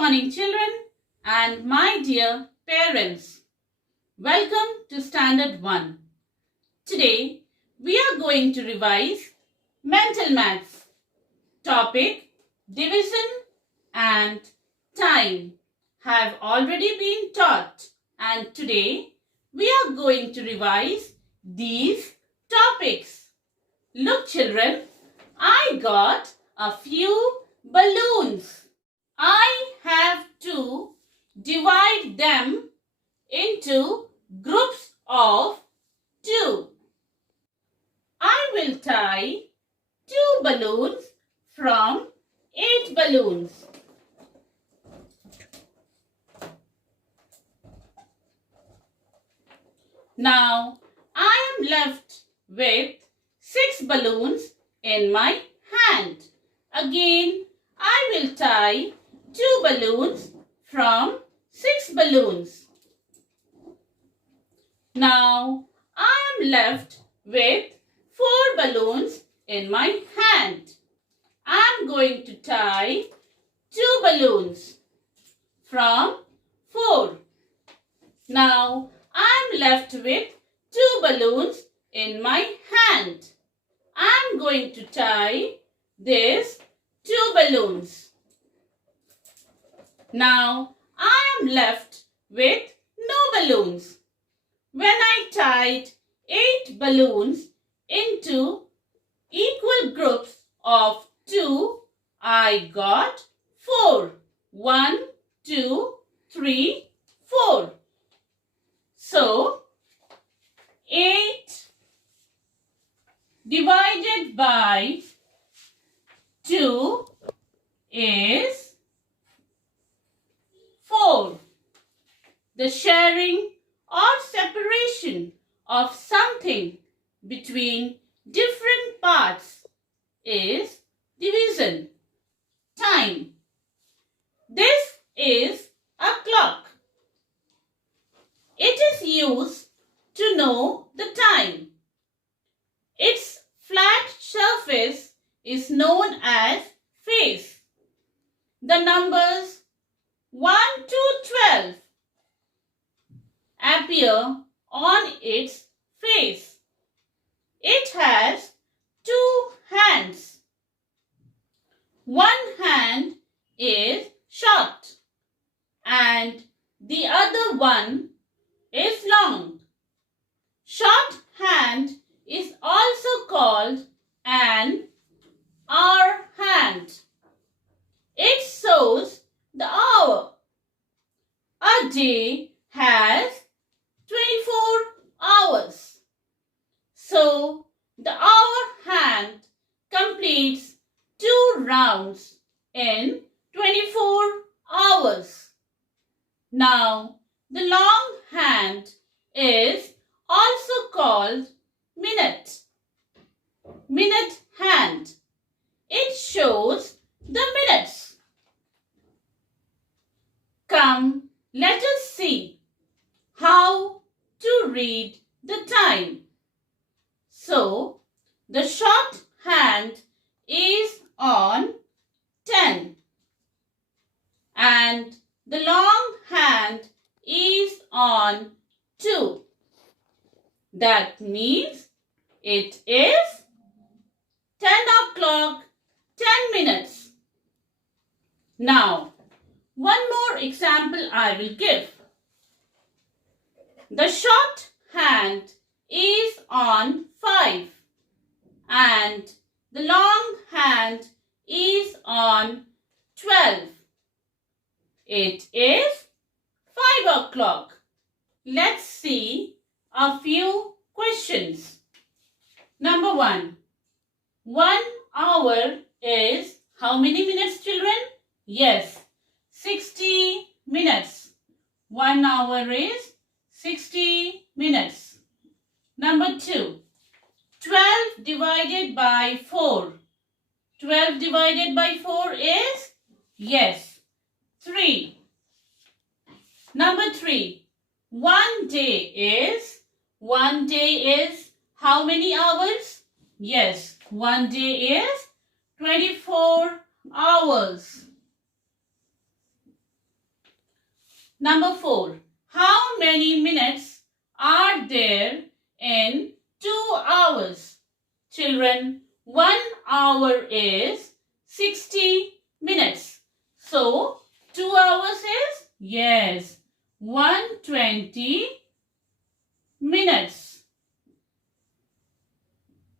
morning, children, and my dear parents. Welcome to Standard 1. Today, we are going to revise mental maths. Topic, division and time have already been taught, and today we are going to revise these topics. Look, children, I got a few balloons. I have to divide them into groups of 2. I will tie 2 balloons from 8 balloons. Now, I am left with 6 balloons in my hand. Again, I will tie 2 balloons from 6 balloons. Now, I am left with 4 balloons in my hand. I am going to tie 2 balloons from 4. Now, I am left with 2 balloons in my hand. I am going to tie these 2 balloons. Now, I am left with no balloons. When I tied 8 balloons into equal groups of 2, I got 4. 1, 2, 3, 4. So, 8 divided by 2 is 4. The sharing or separation of something between different parts is division. Time. This is a clock. It is used to know the time. Its flat surface is known as face. The numbers 1 to 12 appear on its face. It has 2 hands. One hand is short and the other one is long. Short hand is also called an hour hand. It shows the hour. A day has 24 hours. So, the hour hand completes 2 rounds in 24 hours. Now, the long hand is also called minute. Minute hand. It shows the minutes. Come, let us see how to read the time. So, the short hand is on 10 and the long hand is on 2. That means it is 10 o'clock, 10 minutes. Now, one more example I will give. The short hand is on 5 and the long hand is on 12. It is 5 o'clock. Let's see a few questions. Number 1. 1 hour is how many minutes, children? Yes, 60 minutes. 1 hour is 60 minutes. Number 2. 12 divided by 4. 12 divided by 4 is? Yes, 3. Number 3. 1 day is how many hours? Yes, 1 day is 24 hours. Number 4. How many minutes are there in 2 hours? Children, 1 hour is 60 minutes. So, 2 hours is? Yes, 120 minutes.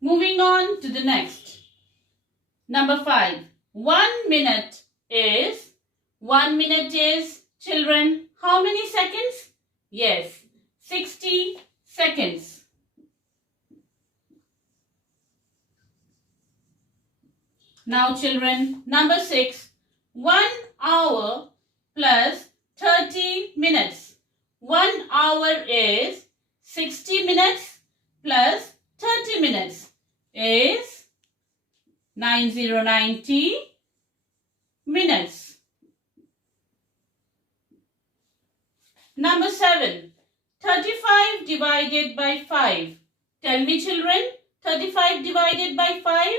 Moving on to the next. Number 5. 1 minute is, children, how many seconds? Yes, 60 seconds. Now children, number 6. 1 hour plus 30 minutes. 1 hour is 60 minutes plus 30 minutes is 90 minutes. Number 7. 35 divided by 5. Tell me children, 35 divided by 5?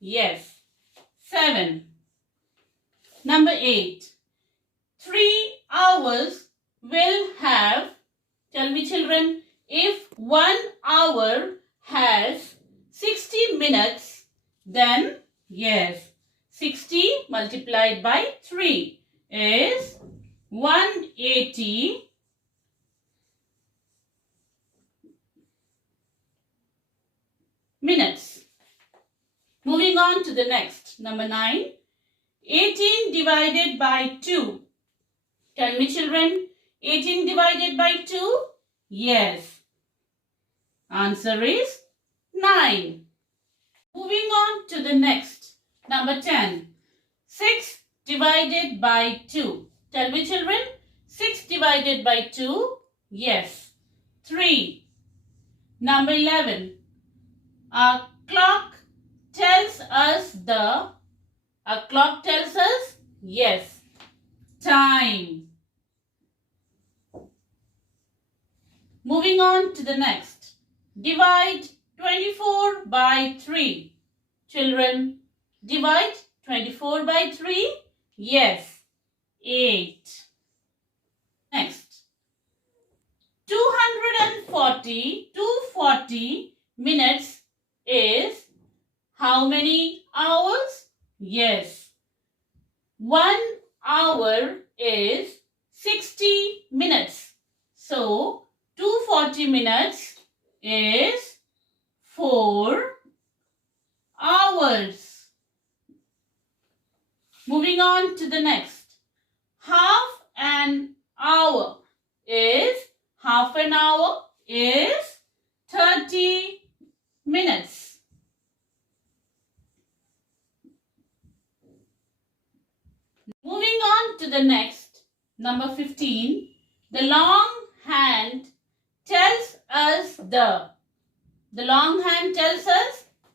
Yes, 7. Number 8. 3 hours will have, tell me children, if 1 hour has 60 minutes, then yes, 60 multiplied by 3 is 180 minutes. Moving on to the next. Number 9. 18 divided by 2. Tell me children, 18 divided by 2? Yes. Answer is 9. Moving on to the next. Number 10. 6 divided by 2. Tell me children, 6 divided by 2? Yes. 3. Number 11. A clock tells us yes, time. Moving on to the next. Divide 24 by 3. Children, divide 24 by 3? Yes, 8. Next. 240 minutes is how many hours? Yes. 1 hour is 60 minutes. So, 240 minutes is 4 hours. Moving on to the next. Half an hour is 30 minutes. Moving on to the next, number 15. The long hand tells us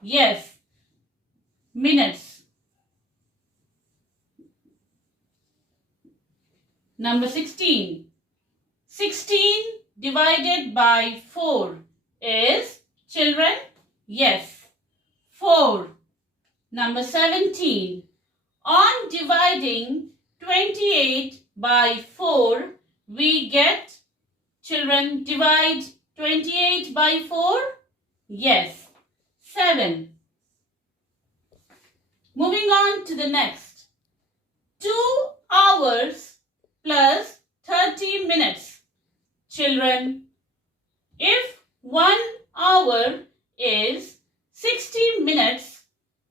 yes, minutes. Number 16. 16 divided by 4 is, children, yes, 4. Number 17. On dividing 28 by 4, we get, children, divide 28 by 4? Yes, 7. Moving on to the next. 2 hours plus 30 minutes. Children, if 1 hour is 60 minutes,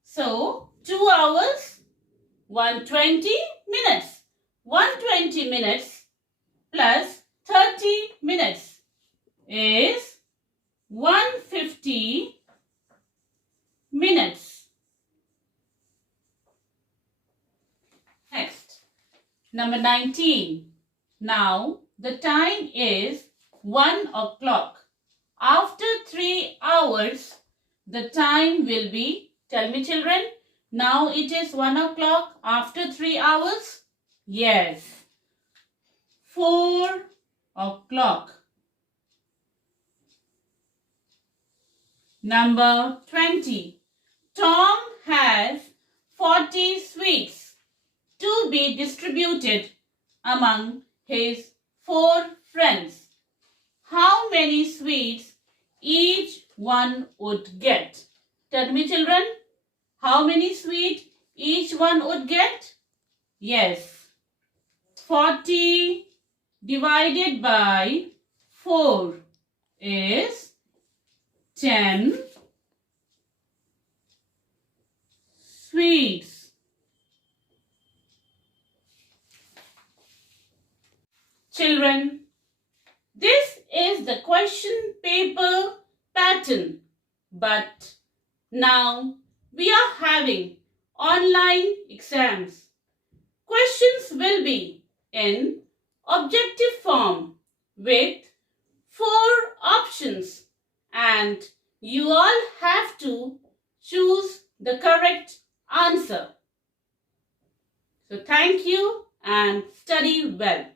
so 2 hours, 120 minutes. 120 minutes plus 30 minutes is 150 minutes. Next, number 19. Now, the time is 1 o'clock. After 3 hours, the time will be, tell me children, now it is 1 o'clock after 3 hours? Yes, 4 o'clock. Number 20. Tom has 40 sweets to be distributed among his 4 friends, how many sweets each one would get? Tell me, children, how many sweets each one would get? Yes, 40 divided by 4 is 10 sweets. Children, this is the question paper pattern, but now we are having online exams. Questions will be in objective form with 4 options and you all have to choose the correct answer. So thank you and study well.